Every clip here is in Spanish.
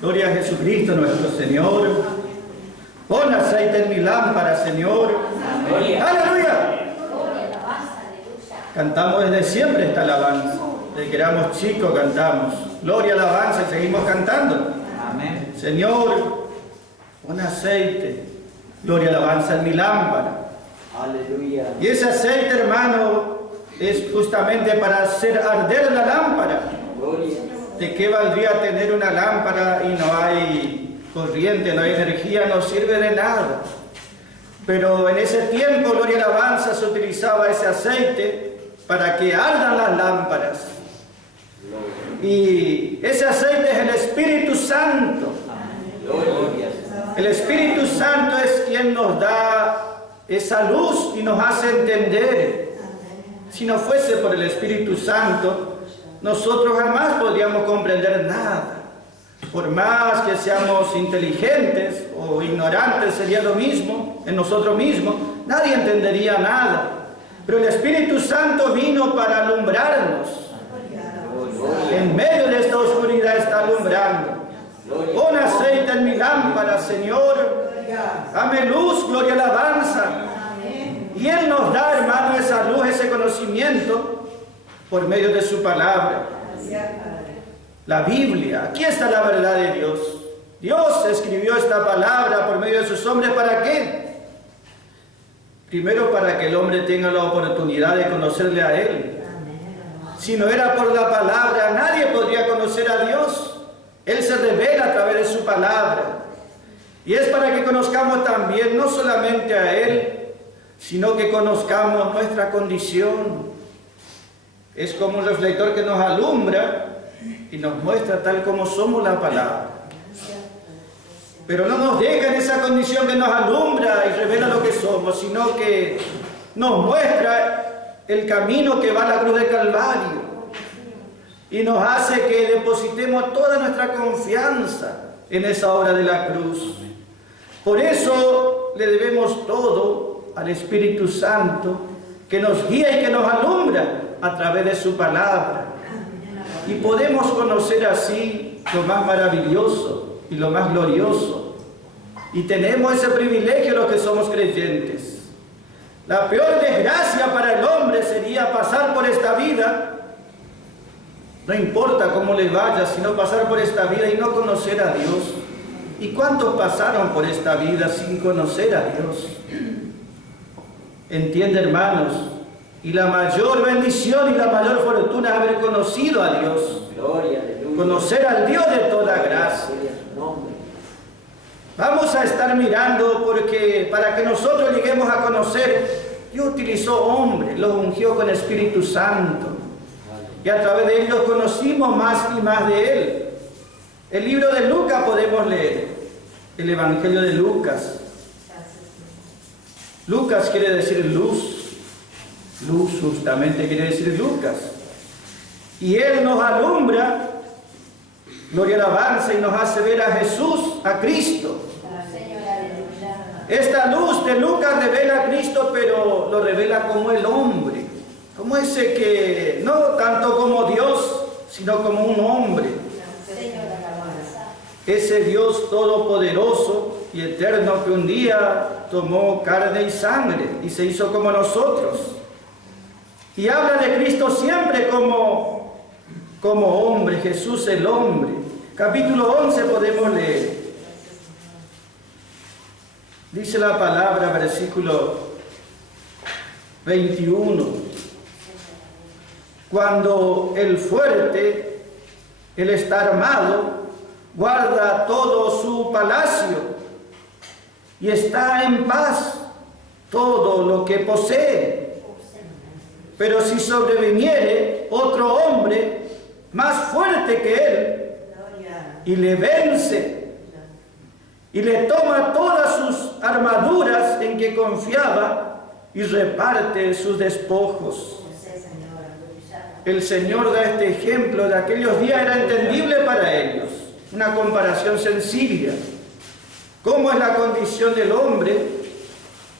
Gloria a Jesucristo nuestro Señor. Pon aceite en mi lámpara, Señor. ¡Aleluya! Cantamos desde siempre esta alabanza. Desde que éramos chicos cantamos. Gloria, alabanza, y seguimos cantando. Amén. Señor, pon aceite. Gloria, alabanza en mi lámpara. Aleluya. Y ese aceite, hermano, es justamente para hacer arder la lámpara. Gloria. ¿De qué valdría tener una lámpara y no hay corriente, no hay energía? No sirve de nada. Pero en ese tiempo, gloria y alabanza, se utilizaba ese aceite para que ardan las lámparas. Y ese aceite es el Espíritu Santo. Gloria. El Espíritu Santo es quien nos da esa luz y nos hace entender. Si no fuese por el Espíritu Santo, nosotros jamás podríamos comprender nada. Por más que seamos inteligentes o ignorantes, sería lo mismo en nosotros mismos, nadie entendería nada. Pero el Espíritu Santo vino para alumbrarnos. En medio de esta oscuridad está alumbrando. Pon aceite en mi lámpara, Señor. Dame luz, gloria, alabanza. Y Él nos da, hermano, esa luz, ese conocimiento por medio de su palabra. La Biblia, aquí está la verdad de Dios. Dios escribió esta palabra por medio de sus hombres, ¿para qué? Primero, para que el hombre tenga la oportunidad de conocerle a Él. Si no era por la palabra, nadie podría conocer a Dios. Él se revela a través de su palabra. Y es para que conozcamos también, no solamente a Él, sino que conozcamos nuestra condición. Es como un reflector que nos alumbra y nos muestra tal como somos la palabra. Pero no nos deja en esa condición que nos alumbra y revela lo que somos, sino que nos muestra el camino que va a la cruz de Calvario y nos hace que depositemos toda nuestra confianza en esa obra de la cruz. Por eso le debemos todo al Espíritu Santo, que nos guía y que nos alumbra a través de su palabra. Y podemos conocer así lo más maravilloso y lo más glorioso. Y tenemos ese privilegio los que somos creyentes. La peor desgracia para el hombre sería pasar por esta vida, no importa cómo le vaya, sino pasar por esta vida y no conocer a Dios. ¿Y cuántos pasaron por esta vida sin conocer a Dios? Entiende, hermanos, y la mayor bendición y la mayor fortuna es haber conocido a Dios. Gloria. Conocer al Dios de toda gracia. Vamos a estar mirando porque para que nosotros lleguemos a conocer, Dios utilizó hombres, los ungió con Espíritu Santo. Y a través de ellos conocimos más y más de Él. El libro de Lucas podemos leer, el Evangelio de Lucas. Lucas quiere decir luz. Luz justamente quiere decir Lucas. Y Él nos alumbra, gloria y alabanza, y nos hace ver a Jesús, a Cristo. Esta luz de Lucas revela a Cristo, pero lo revela como el hombre. Como ese que, no tanto como Dios, sino como un hombre. Ese Dios todopoderoso y eterno que un día tomó carne y sangre y se hizo como nosotros. Y habla de Cristo siempre como hombre, Jesús el hombre. Capítulo 11 podemos leer. Dice la palabra, versículo 21. Cuando el fuerte, el está armado, guarda todo su palacio y está en paz todo lo que posee. Pero si sobreviniere otro hombre más fuerte que él y le vence y le toma todas sus armaduras en que confiaba y reparte sus despojos. El Señor da este ejemplo de aquellos días, era entendible para ellos, una comparación sencilla. ¿Cómo es la condición del hombre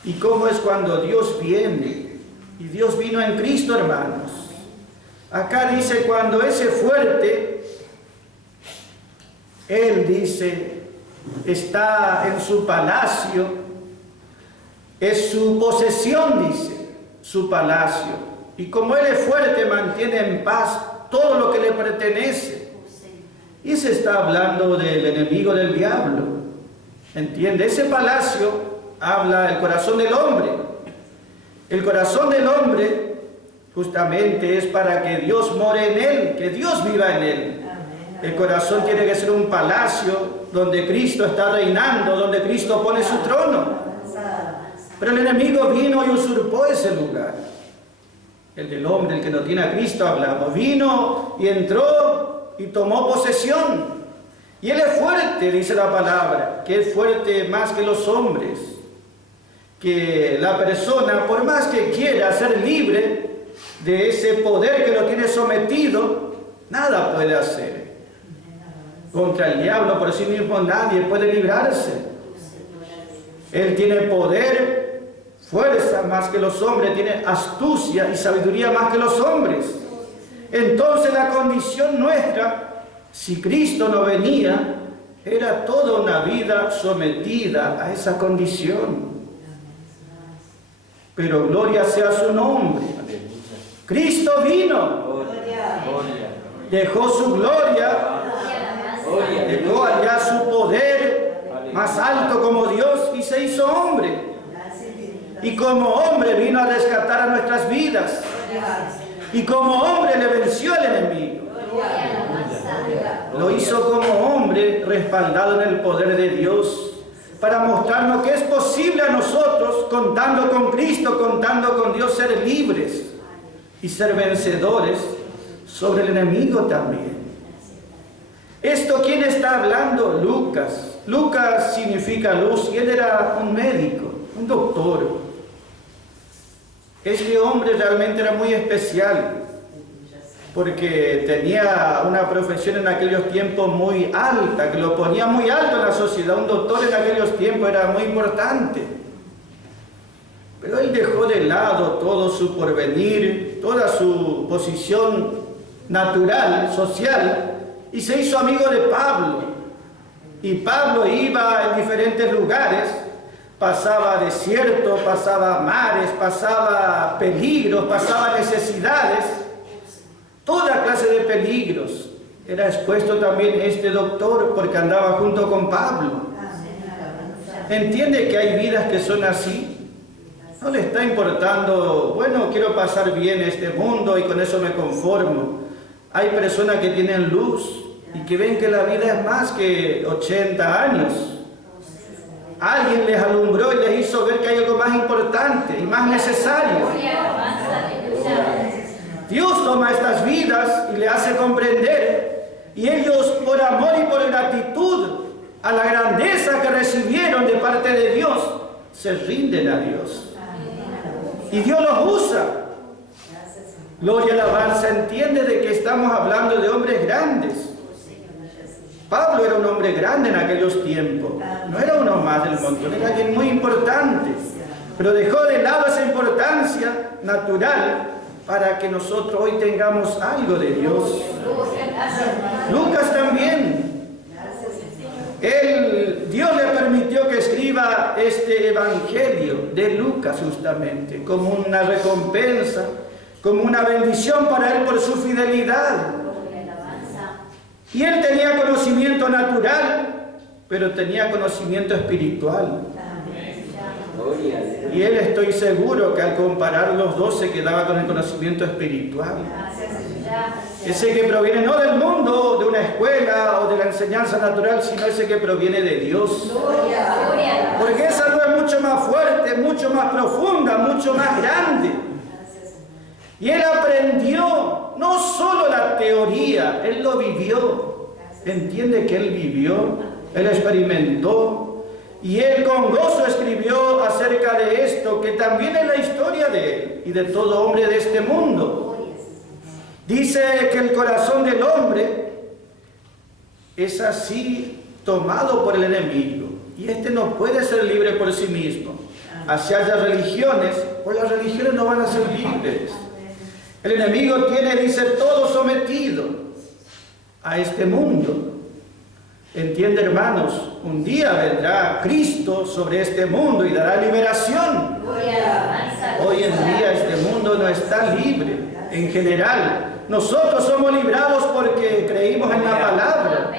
y cómo es cuando Dios viene? Y Dios vino en Cristo, hermanos. Acá dice, cuando ese fuerte Él dice, está en su palacio, es su posesión, dice, su palacio. Y como Él es fuerte, mantiene en paz todo lo que le pertenece. Y se está hablando del enemigo del diablo. ¿Entiende? Ese palacio habla el corazón del hombre. El corazón del hombre justamente es para que Dios more en él, que Dios viva en él. El corazón tiene que ser un palacio donde Cristo está reinando, donde Cristo pone su trono. Pero el enemigo vino y usurpó ese lugar. El del hombre, el que no tiene a Cristo, hablamos. Vino y entró y tomó posesión. Y Él es fuerte, dice la palabra, que es fuerte más que los hombres. Que la persona, por más que quiera ser libre de ese poder que lo tiene sometido, nada puede hacer. Contra el diablo por sí mismo nadie puede librarse. Él tiene poder, fuerza más que los hombres, tiene astucia y sabiduría más que los hombres. Entonces la condición nuestra, si Cristo no venía, era toda una vida sometida a esa condición. Pero gloria sea su nombre. Cristo vino, dejó su gloria, dejó allá su poder más alto como Dios y se hizo hombre. Y como hombre vino a rescatar a nuestras vidas. Y como hombre le venció al enemigo. Lo hizo como hombre respaldado en el poder de Dios, para mostrarnos que es posible a nosotros, contando con Cristo, contando con Dios, ser libres y ser vencedores sobre el enemigo también. ¿Esto quién está hablando? Lucas. Lucas significa luz y él era un médico, un doctor. Este hombre realmente era muy especial porque tenía una profesión en aquellos tiempos muy alta, que lo ponía muy alto en la sociedad. Un doctor en aquellos tiempos era muy importante. Pero él dejó de lado todo su porvenir, toda su posición natural, social, y se hizo amigo de Pablo. Y Pablo iba en diferentes lugares, pasaba desiertos, pasaba mares, pasaba peligros, pasaba necesidades, toda clase de peligros. Era expuesto también este doctor porque andaba junto con Pablo. ¿Entiende que hay vidas que son así? No le está importando, bueno, quiero pasar bien este mundo y con eso me conformo. Hay personas que tienen luz y que ven que la vida es más que 80 años. Alguien les alumbró y les hizo ver que hay algo más importante y más necesario. Dios toma estas vidas y le hace comprender, y ellos por amor y por gratitud a la grandeza que recibieron de parte de Dios, se rinden a Dios. Y Dios los usa. Gloria y alabanza. Entiende de que estamos hablando de hombres grandes. Pablo era un hombre grande en aquellos tiempos. No era uno más del montón, era alguien muy importante. Pero dejó de lado esa importancia natural para que nosotros hoy tengamos algo de Dios. Lucas también. Dios le permitió que escriba este evangelio de Lucas justamente, como una recompensa, como una bendición para él por su fidelidad. Y él tenía conocimiento natural, pero tenía conocimiento espiritual. Y él, estoy seguro que al comparar los dos se quedaba con el conocimiento espiritual. Ese que proviene no del mundo, de una escuela o de la enseñanza natural, sino ese que proviene de Dios. Porque esa luz es mucho más fuerte, mucho más profunda, mucho más grande. Y él aprendió no solo la teoría, él lo vivió. Entiende que él vivió, él experimentó. Y él con gozo escribió acerca de esto, que también es la historia de él y de todo hombre de este mundo. Dice que el corazón del hombre es así tomado por el enemigo. Y este no puede ser libre por sí mismo. Así haya religiones, pues las religiones no van a ser libres. El enemigo tiene, dice, todo sometido a este mundo. Entiende, hermanos, un día vendrá Cristo sobre este mundo y dará liberación. Hoy en día este mundo no está libre en general. Nosotros somos librados porque creímos en la palabra.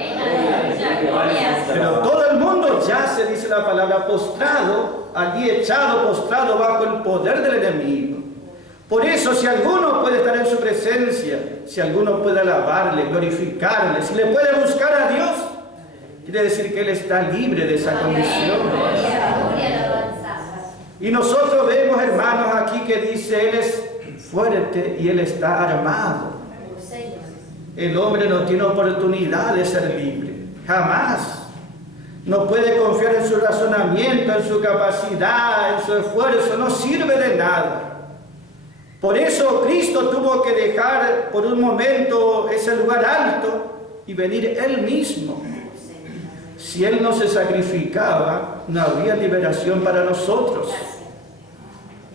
Pero todo el mundo yace, dice la palabra, postrado, allí echado, postrado bajo el poder del enemigo. Por eso, si alguno puede estar en su presencia, si alguno puede alabarle, glorificarle, si le puede buscar a Dios, quiere decir que Él está libre de esa condición. Y nosotros vemos, hermanos, aquí que dice, Él es fuerte y Él está armado. El hombre no tiene oportunidad de ser libre, jamás. No puede confiar en su razonamiento, en su capacidad, en su esfuerzo, no sirve de nada. Por eso Cristo tuvo que dejar por un momento ese lugar alto y venir Él mismo. Si Él no se sacrificaba, no habría liberación para nosotros.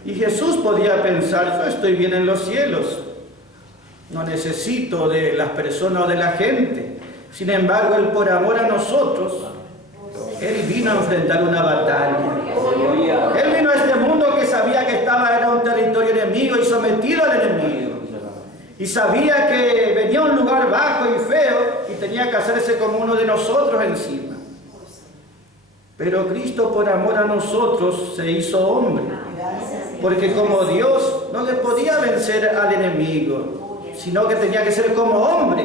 Y Jesús podía pensar, yo estoy bien en los cielos, no necesito de las personas o de la gente. Sin embargo, Él por amor a nosotros, Él vino a enfrentar una batalla. Él vino a este mundo que sabía que estaba en un territorio enemigo y sometido al enemigo. Y sabía que venía a un lugar bajo y feo y tenía que hacerse como uno de nosotros encima. Pero Cristo por amor a nosotros se hizo hombre. Porque como Dios no le podía vencer al enemigo, sino que tenía que ser como hombre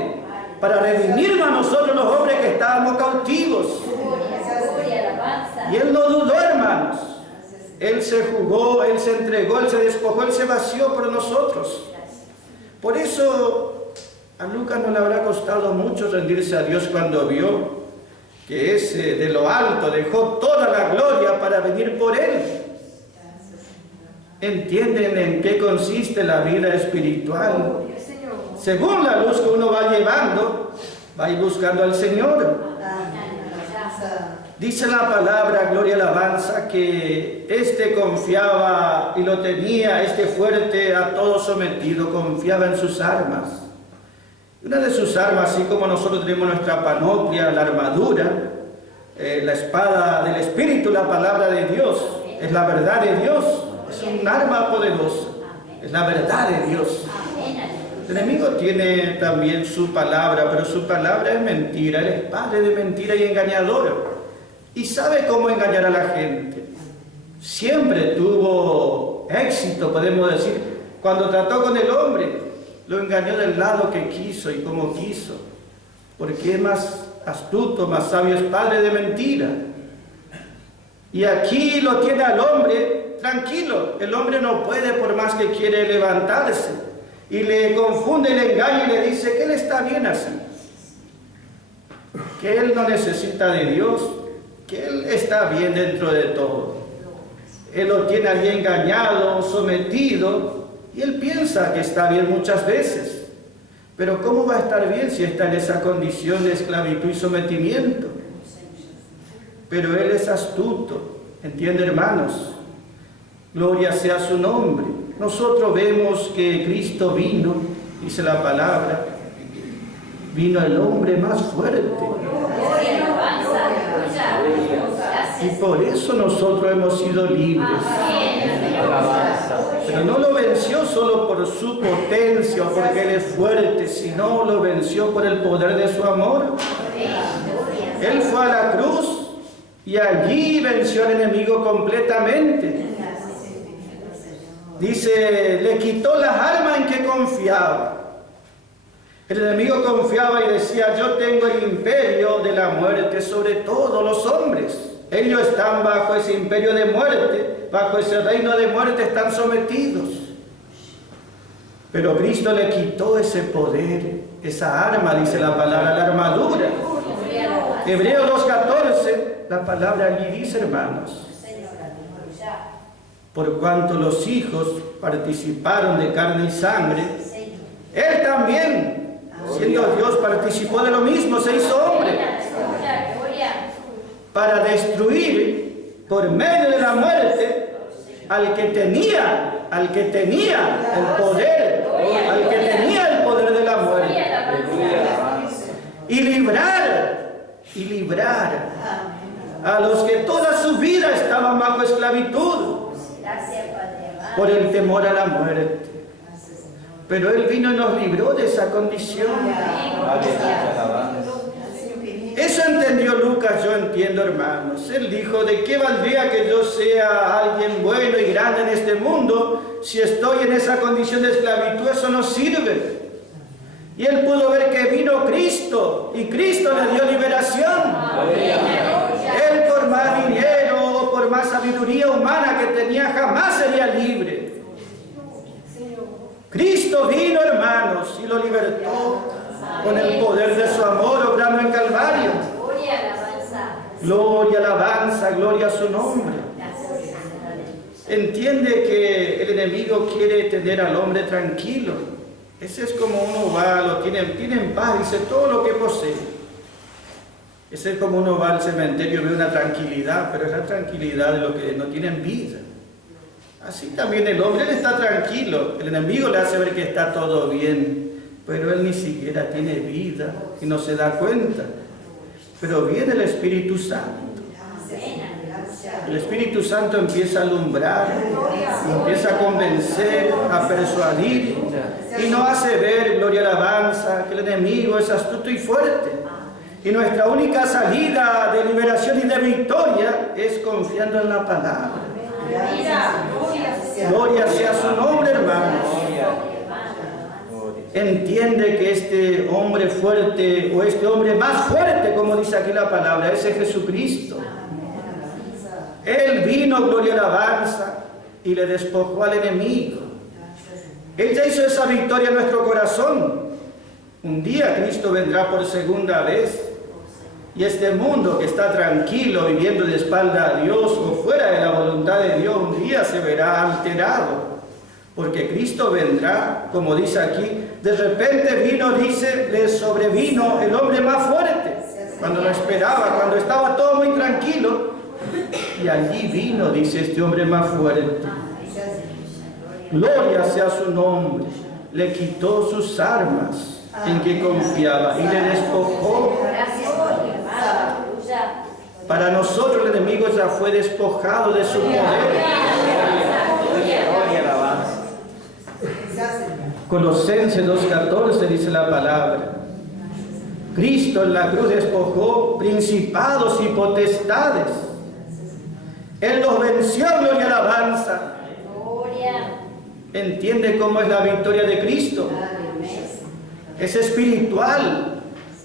para redimirnos a nosotros los hombres que estábamos cautivos. Y Él no dudó, hermanos. Él se jugó, Él se entregó, Él se despojó, Él se vació por nosotros. Por eso a Lucas no le habrá costado mucho rendirse a Dios cuando vio que ese de lo alto dejó toda la gloria para venir por Él. ¿Entienden en qué consiste la vida espiritual? Según la luz que uno va llevando, va a ir buscando al Señor. Dice la palabra, gloria y alabanza, que este confiaba y lo tenía, este fuerte a todo sometido, confiaba en sus armas. Una de sus armas, así como nosotros tenemos nuestra panoplia, la armadura, la espada del Espíritu, la palabra de Dios, es la verdad de Dios, es un arma poderosa, es la verdad de Dios. El enemigo tiene también su palabra, pero su palabra es mentira, él es padre de mentira y engañador. Y sabe cómo engañar a la gente. Siempre tuvo éxito, podemos decir. Cuando trató con el hombre, lo engañó del lado que quiso y como quiso. Porque es más astuto, más sabio, es padre de mentira. Y aquí lo tiene al hombre tranquilo. El hombre no puede por más que quiere levantarse. Y le confunde, le engaña y le dice que él está bien así. Que él no necesita de Dios. Que Él está bien dentro de todo. Él lo tiene allí engañado, sometido, y Él piensa que está bien muchas veces. Pero ¿cómo va a estar bien si está en esa condición de esclavitud y sometimiento? Pero Él es astuto, ¿entiende, hermanos? Gloria sea su nombre. Nosotros vemos que Cristo vino, dice la palabra, vino el hombre más fuerte. Y por eso nosotros hemos sido libres. Pero no lo venció solo por su potencia o porque Él es fuerte, sino lo venció por el poder de su amor. Él fue a la cruz y allí venció al enemigo completamente. Dice, le quitó las armas en que confiaba. El enemigo confiaba y decía, yo tengo el imperio de la muerte sobre todos los hombres. Ellos están bajo ese imperio de muerte, bajo ese reino de muerte están sometidos. Pero Cristo le quitó ese poder, esa arma, dice la palabra, la armadura. Hebreos 2:14, la palabra allí dice, hermanos, por cuanto los hijos participaron de carne y sangre, Él también, siendo Dios, participó de lo mismo, se hizo hombre, para destruir por medio de la muerte al que tenía el poder, al que tenía el poder de la muerte, y librar y librar a los que toda su vida estaban bajo esclavitud por el temor a la muerte. Pero Él vino y nos libró de esa condición. Eso entendió Lucas, yo entiendo, hermanos. Él dijo, ¿de qué valdría que yo sea alguien bueno y grande en este mundo si estoy en esa condición de esclavitud? Eso no sirve. Y Él pudo ver que vino Cristo y Cristo le dio liberación. Él por más dinero o por más sabiduría humana que tenía jamás sería libre. Cristo vino, hermanos, y lo libertó con el poder de su amor obrando en Calvario. Gloria, alabanza, gloria a su nombre. Entiende que el enemigo quiere tener al hombre tranquilo. Ese es como uno va, lo tiene en paz, dice todo lo que posee. Ese es como uno va al cementerio y ve una tranquilidad, pero es la tranquilidad de los que no tienen vida. Así también el hombre, él está tranquilo, el enemigo le hace ver que está todo bien, pero él ni siquiera tiene vida y no se da cuenta. Pero viene el Espíritu Santo. El Espíritu Santo empieza a alumbrar, empieza a convencer, a persuadir y nos hace ver, gloria y alabanza, que el enemigo es astuto y fuerte. Y nuestra única salida de liberación y de victoria es confiando en la palabra. Gloria sea su nombre, hermanos. Entiende que este hombre fuerte, o este hombre más fuerte, como dice aquí la palabra, ese es Jesucristo. Él vino, gloria y alabanza, y le despojó al enemigo. Él ya hizo esa victoria en nuestro corazón. Un día Cristo vendrá por segunda vez. Y este mundo que está tranquilo, viviendo de espalda a Dios o fuera de la voluntad de Dios, un día se verá alterado. Porque Cristo vendrá, como dice aquí, de repente vino, dice, le sobrevino el hombre más fuerte. Cuando lo esperaba, cuando estaba todo muy tranquilo. Y allí vino, dice, este hombre más fuerte. Gloria sea su nombre. Le quitó sus armas en que confiaba y le despojó. Para nosotros el enemigo ya fue despojado de su poder. Colosenses 2:14 dice la palabra. Cristo en la cruz despojó principados y potestades. Él los venció, gloria y alabanza. ¿Entiende cómo es la victoria de Cristo? Es espiritual.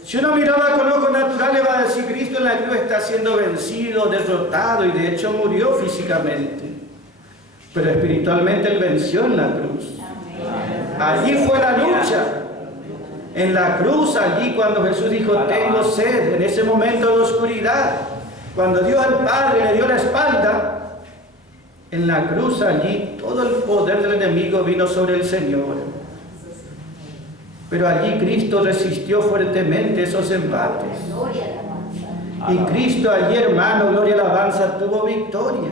Si uno miraba con ojos naturales, va a decir, Cristo en la cruz está siendo vencido, derrotado, y de hecho murió físicamente. Pero espiritualmente Él venció en la cruz. Allí fue la lucha. En la cruz, allí cuando Jesús dijo, tengo sed, en ese momento de oscuridad, cuando Dios el Padre le dio la espalda, en la cruz allí todo el poder del enemigo vino sobre el Señor. Pero allí Cristo resistió fuertemente esos embates. Y Cristo allí, hermano, gloria y alabanza, tuvo victoria.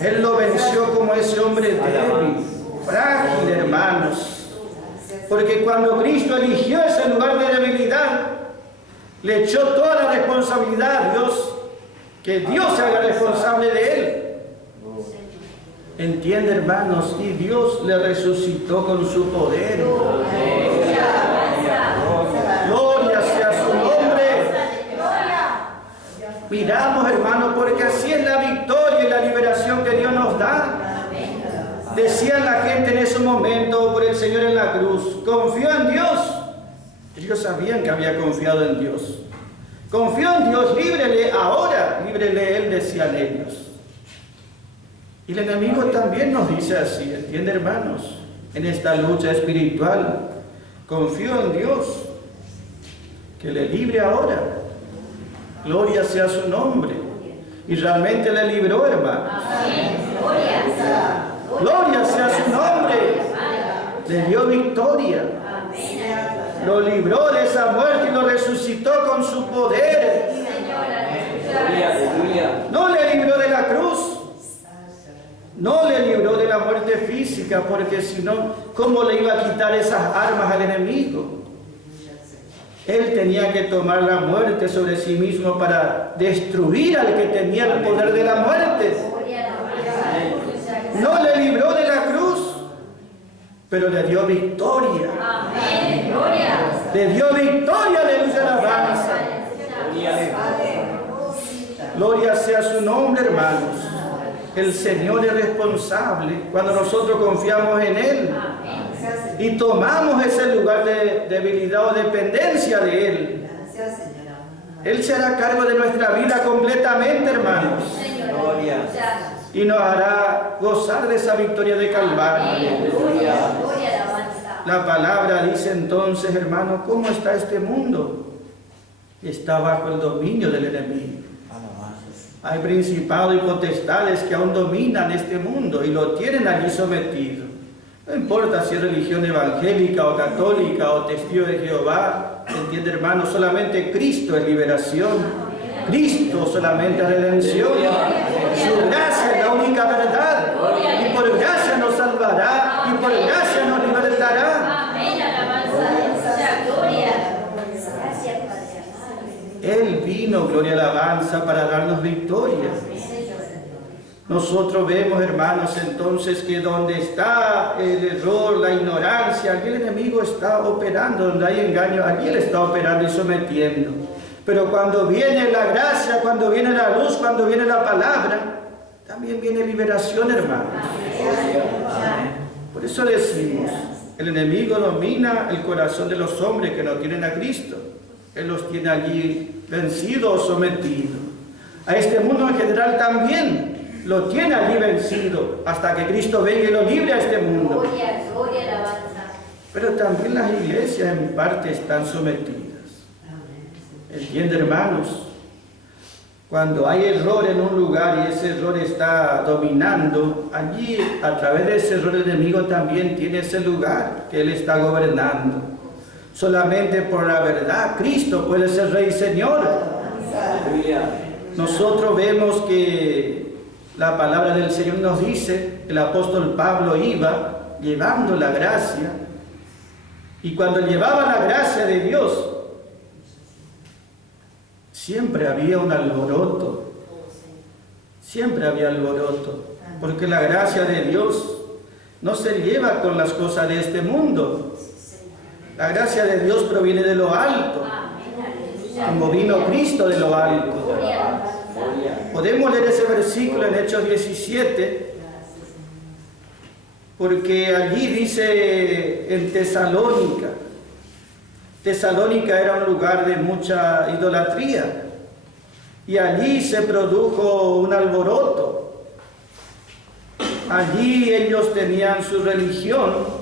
Él lo venció como ese hombre débil, frágil, hermanos. Porque cuando Cristo eligió ese lugar de debilidad, le echó toda la responsabilidad a Dios, que Dios se haga responsable de él. ¿Entiende, hermanos? Y Dios le resucitó con su poder. Gloria sea su nombre. Miramos, hermanos, porque así es la victoria y la liberación que Dios nos da. Decía la gente en ese momento por el Señor en la cruz, confió en Dios. Ellos sabían que había confiado en Dios. Confió en Dios, líbrele ahora, líbrele Él, decían ellos. Y el enemigo también nos dice así, ¿entiende, hermanos? En esta lucha espiritual, confío en Dios, que le libre ahora. Gloria sea su nombre. Y realmente le libró, hermanos. Gloria sea su nombre. Le dio victoria. Lo libró de esa muerte y lo resucitó con su poder. No le libró de la cruz. No le libró de la muerte física, porque si no, ¿cómo le iba a quitar esas armas al enemigo? Él tenía que tomar la muerte sobre sí mismo para destruir al que tenía el poder de la muerte. No le libró de la cruz, pero le dio victoria. Le dio victoria, aleluya, alabanza. Gloria sea su nombre, hermanos. El Señor es responsable cuando nosotros confiamos en Él y tomamos ese lugar de debilidad o dependencia de Él. Él se hará cargo de nuestra vida completamente, hermanos, y nos hará gozar de esa victoria de Calvario. La palabra dice entonces, hermanos, ¿cómo está este mundo? Está bajo el dominio del enemigo. Hay principados y potestades que aún dominan este mundo y lo tienen allí sometido. No importa si es religión evangélica o católica o testigo de Jehová, ¿entiende, hermano? Solamente Cristo es liberación. Cristo solamente es redención. Su gracia es la única verdad. Y por gracia nos salvará y por gracia nos libertará. Él vino, gloria y alabanza, para darnos victoria. Nosotros vemos, hermanos, entonces que donde está el error, la ignorancia, allí el enemigo está operando, donde hay engaño, allí él está operando y sometiendo. Pero cuando viene la gracia, cuando viene la luz, cuando viene la palabra, también viene liberación, hermanos. Por eso decimos, el enemigo domina el corazón de los hombres que no tienen a Cristo. Él los tiene allí vencidos o sometidos. A este mundo en general también lo tiene allí vencido hasta que Cristo venga y lo libre a este mundo. Pero también las iglesias en parte están sometidas. ¿Entiende, hermanos? Cuando hay error en un lugar y ese error está dominando, allí a través de ese error el enemigo también tiene ese lugar que él está gobernando. Solamente por la verdad Cristo puede ser Rey y Señor. Nosotros vemos que la palabra del Señor nos dice, el apóstol Pablo iba llevando la gracia, y cuando llevaba la gracia de Dios, siempre había un alboroto. Siempre había alboroto, porque la gracia de Dios no se lleva con las cosas de este mundo. La gracia de Dios proviene de lo alto, como vino Cristo de lo alto. Podemos leer ese versículo en Hechos 17, porque allí dice en Tesalónica. Tesalónica era un lugar de mucha idolatría, y allí se produjo un alboroto. Allí ellos tenían su religión.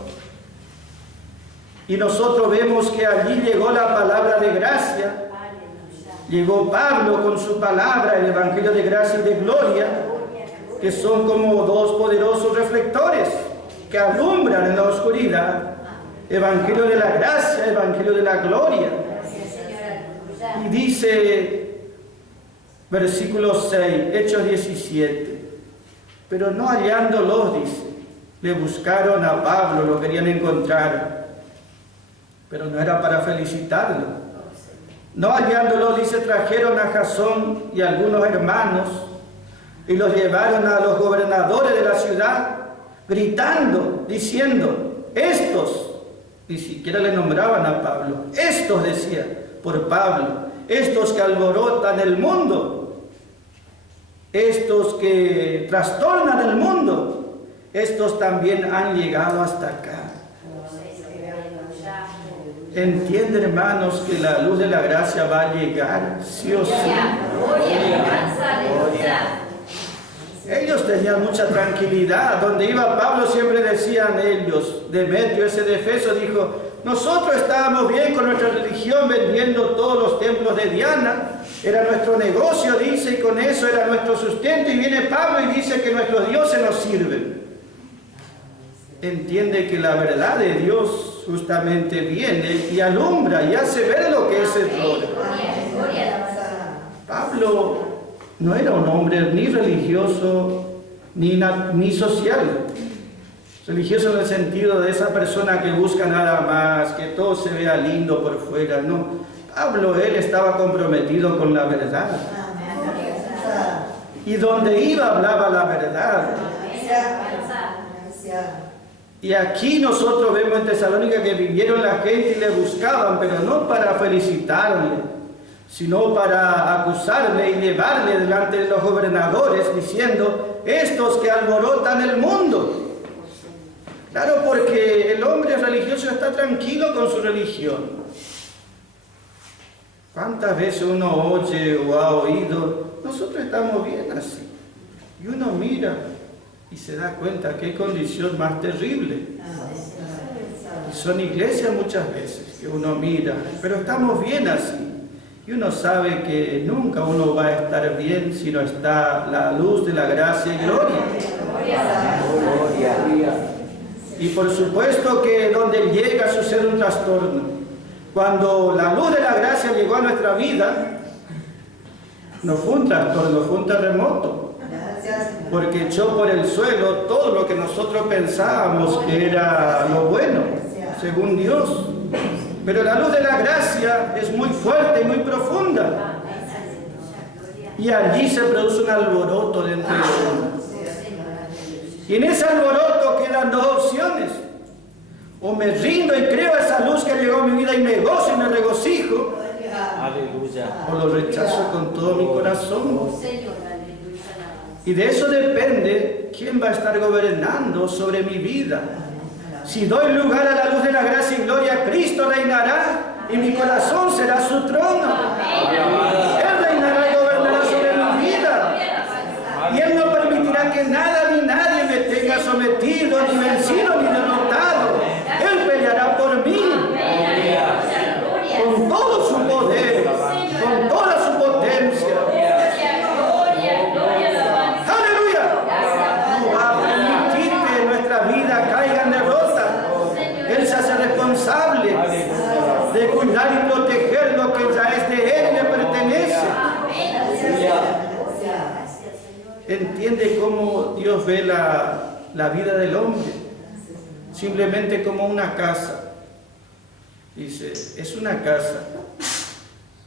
Y nosotros vemos que allí llegó la palabra de gracia. Llegó Pablo con su palabra, el Evangelio de gracia y de gloria, que son como dos poderosos reflectores que alumbran en la oscuridad. Evangelio de la gracia, Evangelio de la gloria. Y dice, versículo 6, Hechos 17, pero no hallándolos, dice, le buscaron a Pablo, lo querían encontrar, pero no era para felicitarlo. No hallándolo, dice, trajeron a Jasón y algunos hermanos y los llevaron a los gobernadores de la ciudad, gritando, diciendo, estos, ni siquiera le nombraban a Pablo, estos, decía, por Pablo, estos que alborotan el mundo, estos que trastornan el mundo, estos también han llegado hasta acá. Entiende, hermanos, que la luz de la gracia va a llegar, sí o sí. Ellos tenían mucha tranquilidad. Donde iba Pablo siempre decían ellos, Demetrio, ese de Efeso, dijo, nosotros estábamos bien con nuestra religión vendiendo todos los templos de Diana, era nuestro negocio, dice, y con eso era nuestro sustento, y viene Pablo y dice que nuestros dioses nos sirven. Entiende que la verdad de Dios justamente viene y alumbra y hace ver lo que es error. Pablo no era un hombre ni religioso ni social. Religioso en el sentido de esa persona que busca nada más, que todo se vea lindo por fuera, no. Pablo, él estaba comprometido con la verdad. Y donde iba hablaba la verdad. Y aquí nosotros vemos en Tesalónica que vivieron la gente y le buscaban, pero no para felicitarle, sino para acusarle y llevarle delante de los gobernadores diciendo, estos que alborotan el mundo. Claro, porque el hombre religioso está tranquilo con su religión. ¿Cuántas veces uno oye o ha oído? Nosotros estamos bien así. Y uno mira y se da cuenta qué condición más terrible. Y son iglesias muchas veces que uno mira, pero estamos bien así. Y uno sabe que nunca uno va a estar bien si no está la luz de la gracia y gloria. Y por supuesto que donde llega sucede un trastorno. Cuando la luz de la gracia llegó a nuestra vida, no fue un trastorno, fue un terremoto. Porque echó por el suelo todo lo que nosotros pensábamos que era lo bueno, según Dios. Pero la luz de la gracia es muy fuerte y muy profunda. Y allí se produce un alboroto dentro de uno. Y en ese alboroto quedan dos opciones. O me rindo y creo a esa luz que llegó a mi vida y me gozo y me regocijo. Aleluya. O lo rechazo con todo mi corazón. Y de eso depende quién va a estar gobernando sobre mi vida. Si doy lugar a la luz de la gracia y gloria, Cristo reinará y mi corazón será su trono. Él reinará y gobernará sobre mi vida. Y Él no permitirá que nada ni nadie me tenga sometido, ni vencido, ni derrotado. Él peleará por mí. Con todo su poder, con toda su potencia. ¡Aleluya! No va a permitir que nuestra vida caiga en derrota. Él se hace responsable de cuidar y proteger lo que ya es de Él y le pertenece. Entiende cómo Dios ve la vida del hombre, simplemente como una casa. Dice, es una casa.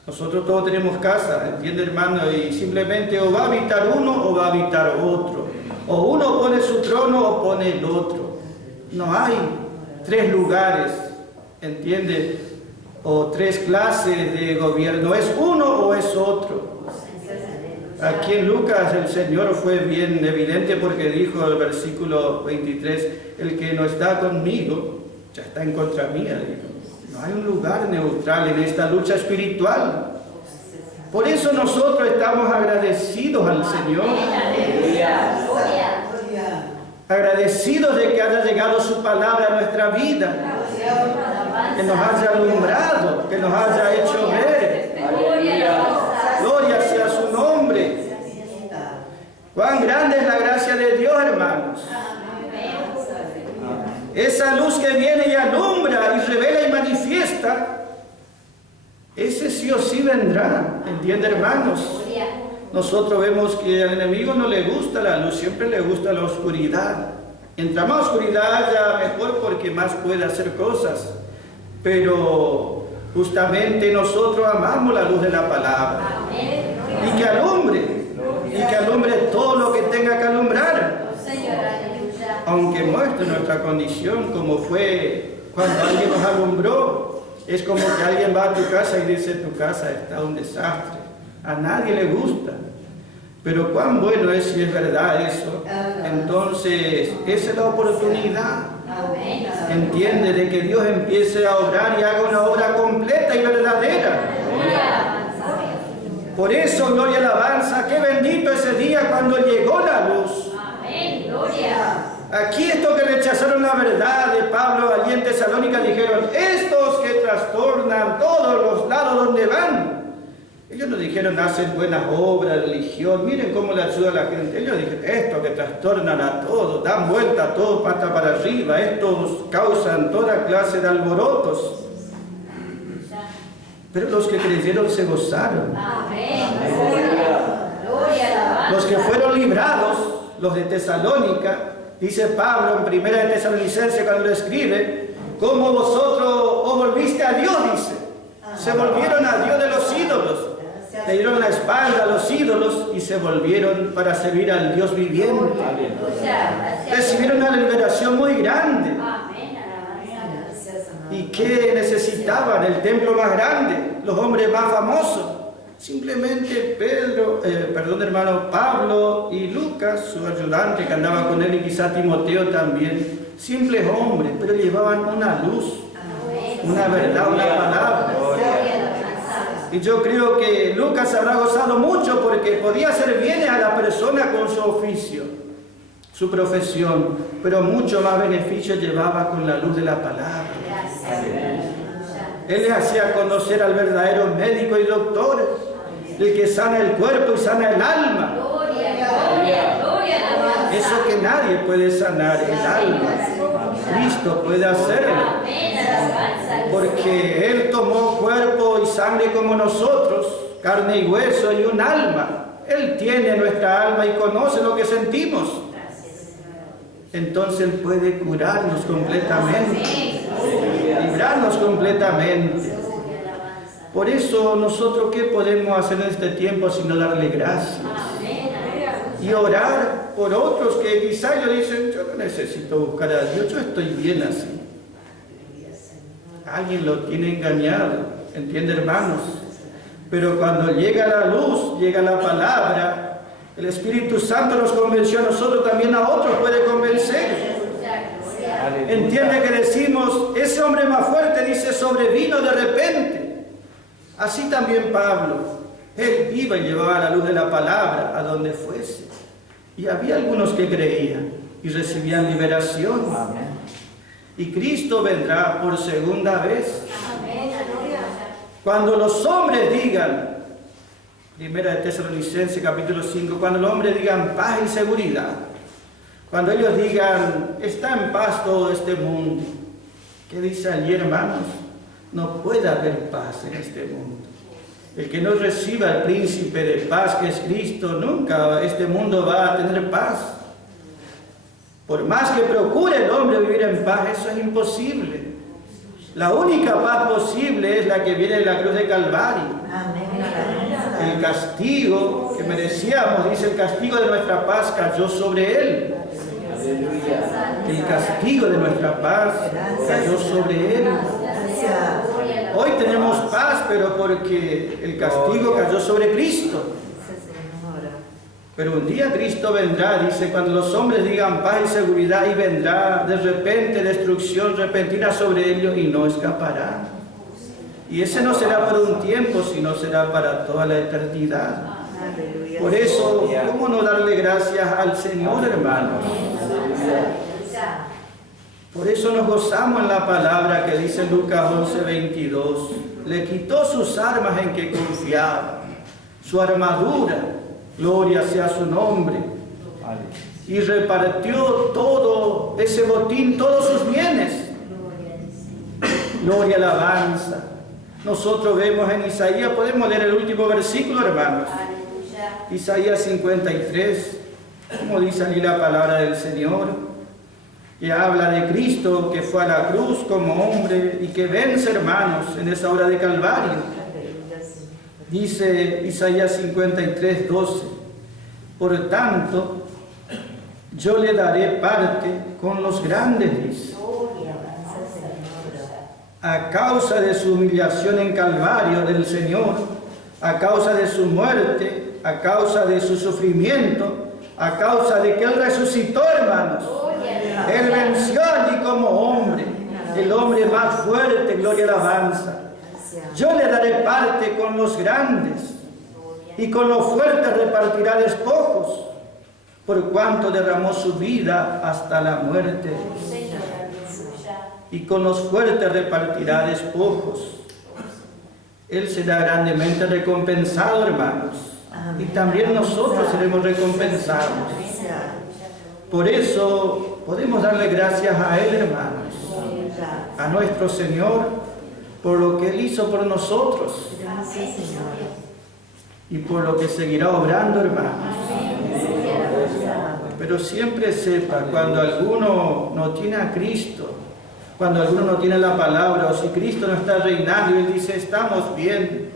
Nosotros todos tenemos casa, entiende hermano, y simplemente o va a habitar uno o va a habitar otro. O uno pone su trono o pone el otro. No hay tres lugares, entiende, o tres clases de gobierno. Es uno o es otro. Aquí en Lucas el Señor fue bien evidente porque dijo el versículo 23, el que no está conmigo ya está en contra mía, dijo. No hay un lugar neutral en esta lucha espiritual. Por eso nosotros estamos agradecidos al Señor. Agradecidos de que haya llegado su palabra a nuestra vida. Que nos haya alumbrado, que nos haya hecho ver. Gloria sea su nombre. Cuán grande es la gracia de Dios, hermanos. Esa luz que viene y alumbra y revela y manifiesta, ese sí o sí vendrá. ¿Entiende, hermanos? Nosotros vemos que al enemigo no le gusta la luz, siempre le gusta la oscuridad. Entre más oscuridad haya, mejor, porque más puede hacer cosas. Pero justamente nosotros amamos la luz de la palabra. Y que alumbre todo lo que tenga que alumbrar. Aunque muestre nuestra condición, como fue cuando alguien nos alumbró. Es como que alguien va a tu casa y dice, tu casa está un desastre. A nadie le gusta. Pero cuán bueno es si es verdad eso. Entonces, esa es la oportunidad. Entiende de que Dios empiece a obrar y haga una obra completa y verdadera. Por eso, gloria y alabanza, qué bendito ese día cuando llegó la luz. Aquí estos que rechazaron la verdad de Pablo allí en Tesalónica dijeron, estos que trastornan todos los lados donde van. Ellos no dijeron, hacen buenas obras, religión, miren cómo le ayuda a la gente. Ellos dijeron, estos que trastornan a todos, dan vuelta a todo, pata para arriba, estos causan toda clase de alborotos. Pero los que creyeron se gozaron. Los que fueron librados, los de Tesalónica, Dice Pablo en Primera de Tesalonicenses cuando lo escribe, como vosotros os volviste a Dios, dice. Se volvieron a Dios de los ídolos. Le dieron la espalda a los ídolos y se volvieron para servir al Dios viviente. Recibieron una liberación muy grande. ¿Y qué necesitaban? El templo más grande, los hombres más famosos. Simplemente hermano Pablo y Lucas, su ayudante que andaba con él, y quizá Timoteo también. Simples hombres, pero llevaban una luz, una verdad, una palabra. Y yo creo que Lucas habrá gozado mucho porque podía hacer bienes a la persona con su oficio, su profesión, pero mucho más beneficio llevaba con la luz de la palabra. Él le hacía conocer al verdadero médico y doctor, el que sana el cuerpo y sana el alma. Eso que nadie puede sanar, el alma. Cristo puede hacerlo. Porque Él tomó cuerpo y sangre como nosotros, carne y hueso y un alma. Él tiene nuestra alma y conoce lo que sentimos. Entonces Él puede curarnos completamente, librarnos completamente. Por eso nosotros, ¿qué podemos hacer en este tiempo sino darle gracias? Y orar por otros que quizá ellos dicen, yo no necesito buscar a Dios, yo estoy bien así. Alguien lo tiene engañado, ¿entiende, hermanos? Pero cuando llega la luz, llega la palabra, el Espíritu Santo nos convenció a nosotros, también a otros puede convencer. Entiende que decimos, ese hombre más fuerte, dice, sobrevino de repente. Así también Pablo, él iba y llevaba la luz de la palabra a donde fuese. Y había algunos que creían y recibían liberación. Y Cristo vendrá por segunda vez. Cuando los hombres digan, Primera de Tesalonicenses capítulo 5, cuando los hombres digan paz y seguridad, cuando ellos digan, está en paz todo este mundo, ¿qué dice allí, hermanos? No puede haber paz en este mundo. El que no reciba al príncipe de paz, que es Cristo, nunca este mundo va a tener paz. Por más que procure el hombre vivir en paz, eso es imposible. La única paz posible es la que viene de la cruz de Calvario. El castigo que merecíamos, dice, el castigo de nuestra paz cayó sobre él. El castigo de nuestra paz cayó sobre él. Hoy tenemos paz, pero porque el castigo cayó sobre Cristo. Pero un día Cristo vendrá, dice, cuando los hombres digan paz y seguridad, y vendrá de repente destrucción repentina sobre ellos y no escaparán. Y ese no será por un tiempo, sino será para toda la eternidad. Por eso, ¿cómo no darle gracias al Señor, hermanos? Por eso nos gozamos en la palabra que dice Lucas 11:22. Le quitó sus armas en que confiaba, su armadura, gloria sea su nombre, y repartió todo ese botín, todos sus bienes. Gloria, alabanza. Nosotros vemos en Isaías, podemos leer el último versículo, hermanos. Isaías 53, como dice allí la palabra del Señor, que habla de Cristo que fue a la cruz como hombre y que vence, hermanos, en esa hora de Calvario. Dice Isaías 53:12, por tanto, yo le daré parte con los grandes, dice. A causa de su humillación en Calvario del Señor, a causa de su muerte, a causa de su sufrimiento, a causa de que Él resucitó, hermanos. Él venció allí como hombre, el hombre más fuerte, gloria y alabanza. Yo le daré parte con los grandes, y con los fuertes repartirá despojos, por cuanto derramó su vida hasta la muerte. Y con los fuertes repartirá despojos. Él será grandemente recompensado, hermanos. Y también nosotros seremos recompensados. Por eso podemos darle gracias a Él, hermanos, a nuestro Señor, por lo que Él hizo por nosotros. y por lo que seguirá obrando, hermanos. Pero siempre sepa, cuando alguno no tiene a Cristo, cuando alguno no tiene la palabra, o si Cristo no está reinando y él dice, estamos bien,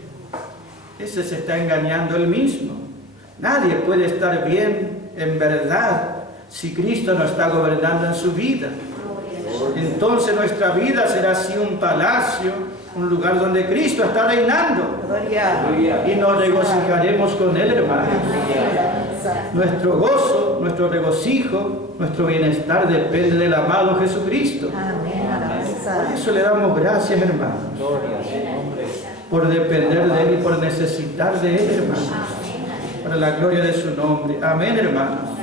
ese se está engañando él mismo. Nadie puede estar bien en verdad si Cristo no está gobernando en su vida. Entonces nuestra vida será así un palacio, un lugar donde Cristo está reinando. Y nos regocijaremos con Él, hermanos. Nuestro gozo, nuestro regocijo, nuestro bienestar depende del amado Jesucristo. Por eso le damos gracias, hermanos. Por depender de Él y por necesitar de Él, hermanos. Para la gloria de su nombre. Amén, hermanos.